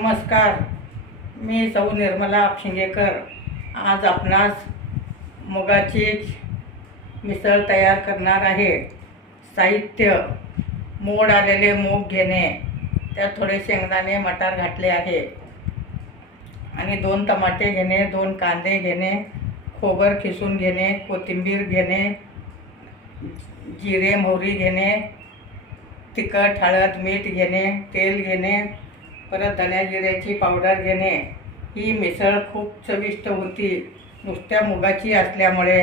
नमस्कार, मी सौ निर्मला आपशिंगेकर आज आपणास मुगाची मिसळ तयार करणार आहे। साहित्य: मोड आलेले मूग घेणे, त्यात थोडे शेंगदाणे मटार घातले आहे आणि 2 टमाटे घेणे, 2 कांदे घेणे, खोबर खिसून घेणे, कोथिंबीर घेणे, जिरे मोहरी घेणे, तिखट हळद मीठ घेणे, तेल घेणे, परत धण्या जिऱ्याची पावडर घेणे। ही मिसळ खूप चविष्ट होती। नुसत्या मुगाची असल्यामुळे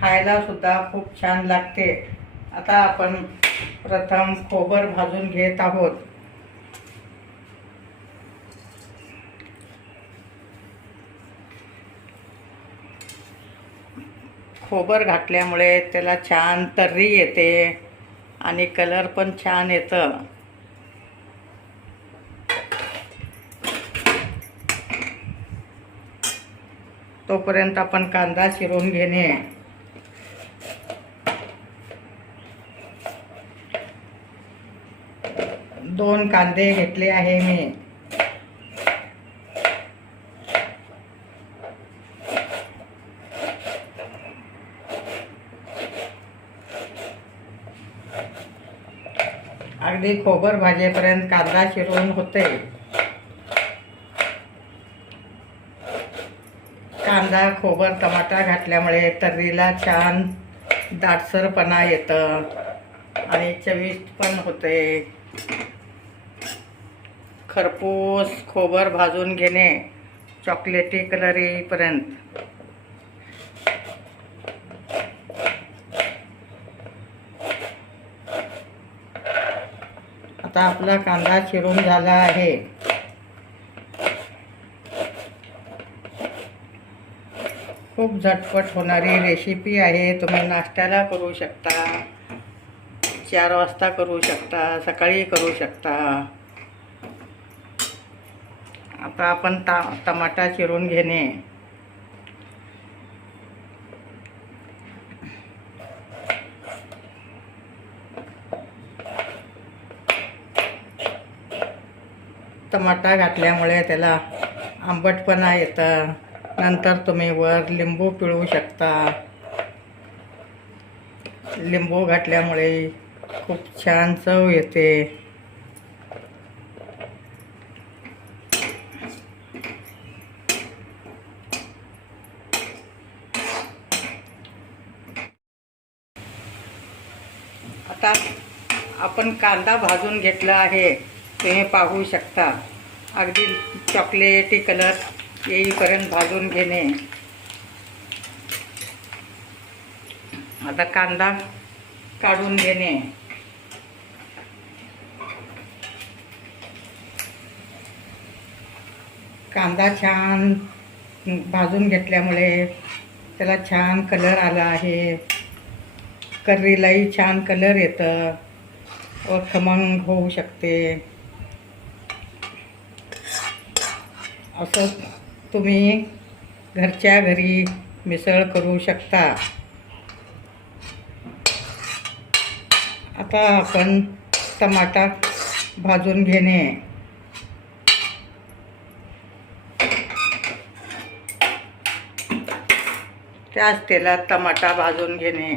खायला सुद्धा खूप छान लागते। आता आपण प्रथम खोबर भाजून घेत आहोत। खोबर घातल्यामुळे त्याला छान तर्री येते आणि कलर पण छान येतं। तोपर्यंत आपण कांदा चिरून घेणे। दोन कांदे घेतले आहे मी। अगदी खोबर भाजेपर्यंत कांदा चिरून होते। कांदा खोबर टमाटा घातल्यामुळे तर्रीला छान दाटसरपणा येतं आणि चविष्ट पण होते। खरपूस खोबर भाजून घेणे, चॉकलेटी कलर येईपर्यंत। आता आपला कांदा चिरून झाला आहे। खूप झटपट होणारी रेसिपी आहे। तुम्ही नाश्त्याला करू शकता, 4 वाजता करू शकता, सकाळी करू शकता। आता आपण टमाटा चिरून घेणे। टमाटा घातल्यामुळे त्याला आंबटपणा येतं। नंतर तुम्ही वर लिंबू पिळू शकता। लिंबू घातल्यामुळे खूप छान चव येते। आता आपण कांदा भाजून घेतला आहे, तुम्ही पाहू शकता। अगदी चॉकलेटी कलर येईपर्यंत भाजून घेणे। आता कांदा काढून घेणे। कांदा छान भाजून घेतल्यामुळे त्याला छान कलर आला आहे। कर्रीलाही छान कलर येतं व खमंग होऊ शकते। असं तुम्ही घरच्या घरी मिसळ करू शकता। आता आपण टमाटा भाजून घेणे। त्याच तेलात टमाटा भाजून घेणे।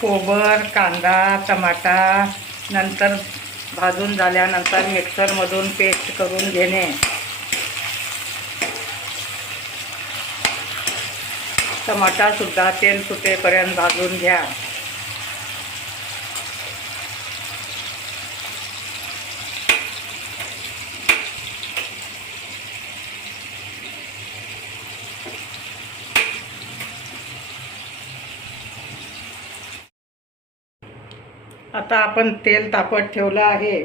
खोबर कांदा टमाटा नंतर भाजून झाल्यानंतर मिक्सरमधून पेस्ट करून घेणे। टमाटा सुद्धा तेल सुटेपर्यंत भाजून घ्या। आता आपण तेल तापत ठेवलं आहे,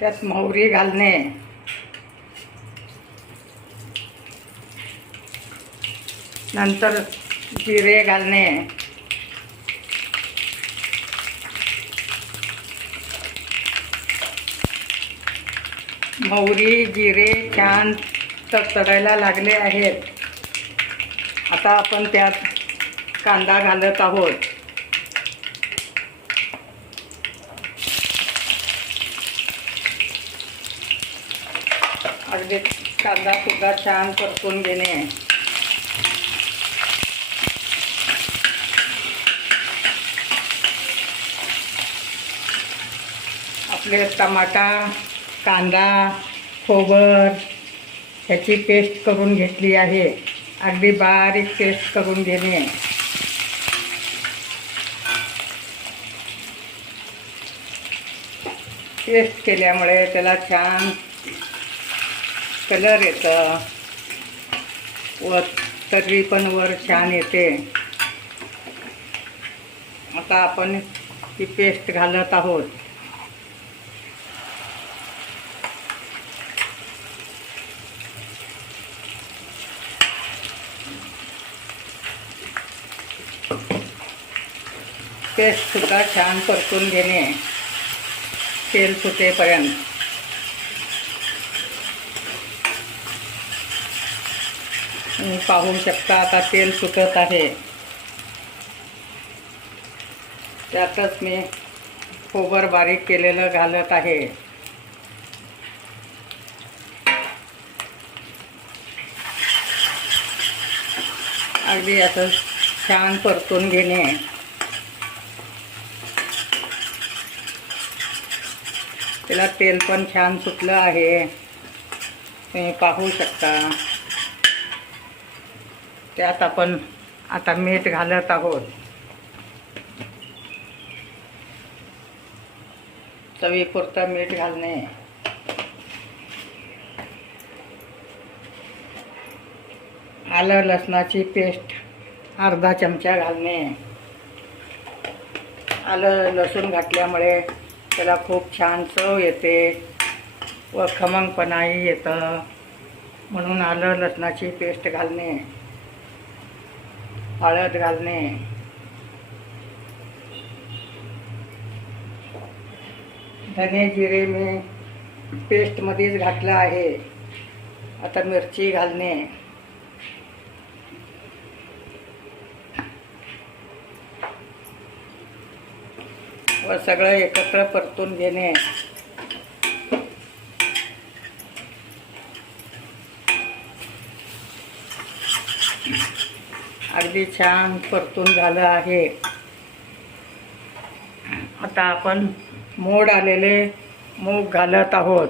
त्यात मोहरी घालणे। नंतर जिरे घालणे। मोहरी जिरे छान तडतडायला लागले आहेत. आता आपण त्यात कांदा घालत आहोत. अगदी कांदा सुद्धा छान परतून घेणे. आपले टमाटा, कांदा, खोबर ह्याची पेस्ट करून घेतली आहे. अगदी बारीक पेस्ट करून घेणे. पेस्ट केल्यामुळे त्याला छान कलर येतं व तर्री पण वर छान येते. आता आपण ती पेस्ट घालत आहोत. पेस्ट सुद्धा छान परतून घेणे तेल सुटेपर्यंत. तुम्ही पाहू शकता आता तेल सुटत आहे. त्यातच मी खोबर बारीक केलेलं घालत आहे. अगदी असं छान परतून घेणे. त्याला तेल पण छान सुटलं आहे, तुम्ही पाहू शकता. त्यात आपण आता मीठ घालत आहोत. चवीपुरतं मीठ घालणे. आलं लसणाची पेस्ट अर्धा चमचा घालणे. आलं लसूण घातल्यामुळे त्याला खूप छान चव येते व खमंगपणाही येतं, म्हणून आलं लसणाची पेस्ट घालणे. हळद घालणे. धने जिरे मी पेस्टमध्येच घातलं आहे. आता मिरची घालणे. व सगळं एकत्र परतून घेणे. अगदी छान परतून झालं आहे. आता आपण मोड आलेले मूग घालत आहोत.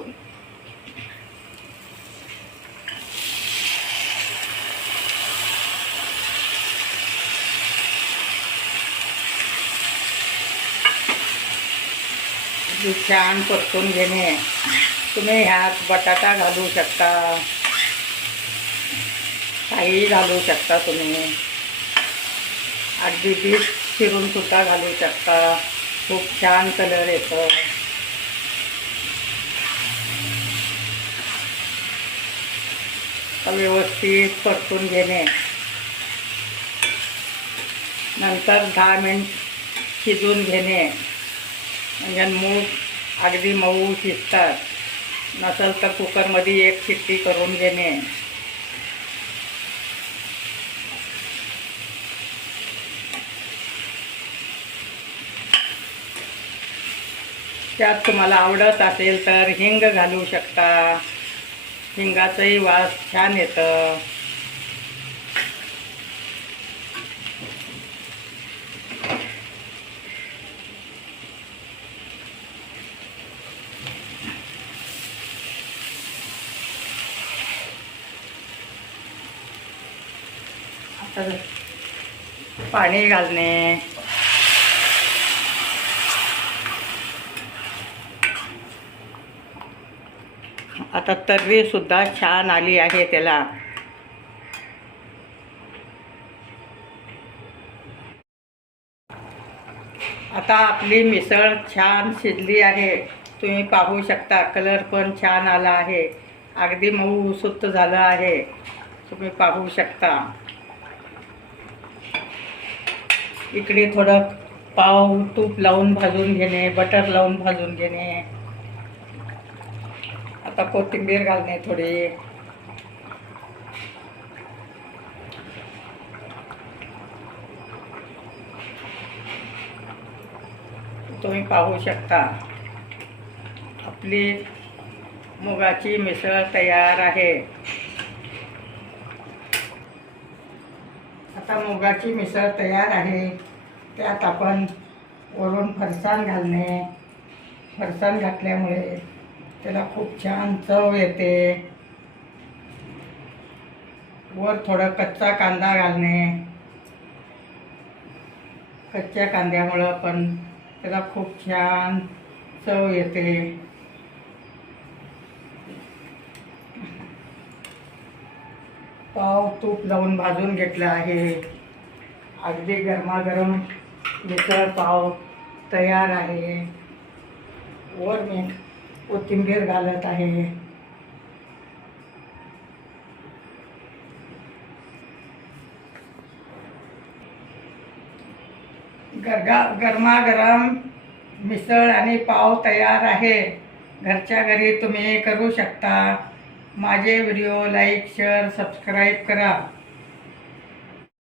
छान परतून घेणे. तुम्ही ह्यात बटाटा घालू शकता, काही घालू शकता. तुम्ही अगदी बीट चिरून सुद्धा घालू शकता. खूप छान कलर येतो. व्यवस्थित परतून घेणे. नंतर 10 मिनिट शिजवून घेणे. म्हणजे मूग अगदी मऊ शिजतात. नसेल तर कुकरमध्ये 1 शिट्टी करून घेणे. त्यात तुम्हाला आवडत असेल तर हिंग घालू शकता. हिंगाचंही वास छान येतं. आता पाणी घालणे. आता तर्री सुद्धा छान आली आहे त्याला. आता आपली मिसळ छान शिजली आहे. तुम्ही पाहू शकता कलर पण छान आला आहे. अगदी मऊ सुत झालं आहे. तुम्ही पाहू शकता. इकडे थोडं पाव तूप लावून भाजून घेणे, बटर लावून भाजून घेणे. आता कोथिंबीर घालणे थोडी. तुम्ही पाहू शकता आपली मुगाची मिसळ तयार आहे. आता मुगाची मिसळ तयार आहे. त्यात आपण वरून फरसाण घालणे. फरसाण घातल्यामुळे त्याला खूप छान चव येते. वर थोडा कच्चा कांदा घालणे. कच्च्या कांद्यामुळं पण त्याला खूप छान चव येते. पाव तूप लावून भाजून घेतलं आहे. अगदी गरमागरम मिसळ पाव तयार आहे. वर मी कोथिंबीर घालत आहे. गरमागरम मिसळ आणि पाव तयार आहे. घरच्या घरी तुम्ही करू शकता. माझे व्हिडिओ लाईक शेअर सबस्क्राईब करा.